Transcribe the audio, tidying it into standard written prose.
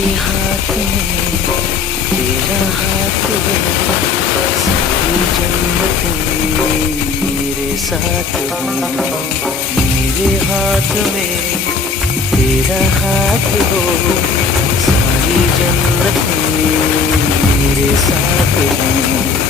मेरे हाथ में तेरा हाथ है, सारी जन्नतें मेरे साथ हो। मेरे हाथ में तेरा हाथ हो, सारी जन्नतें मेरे साथ हो।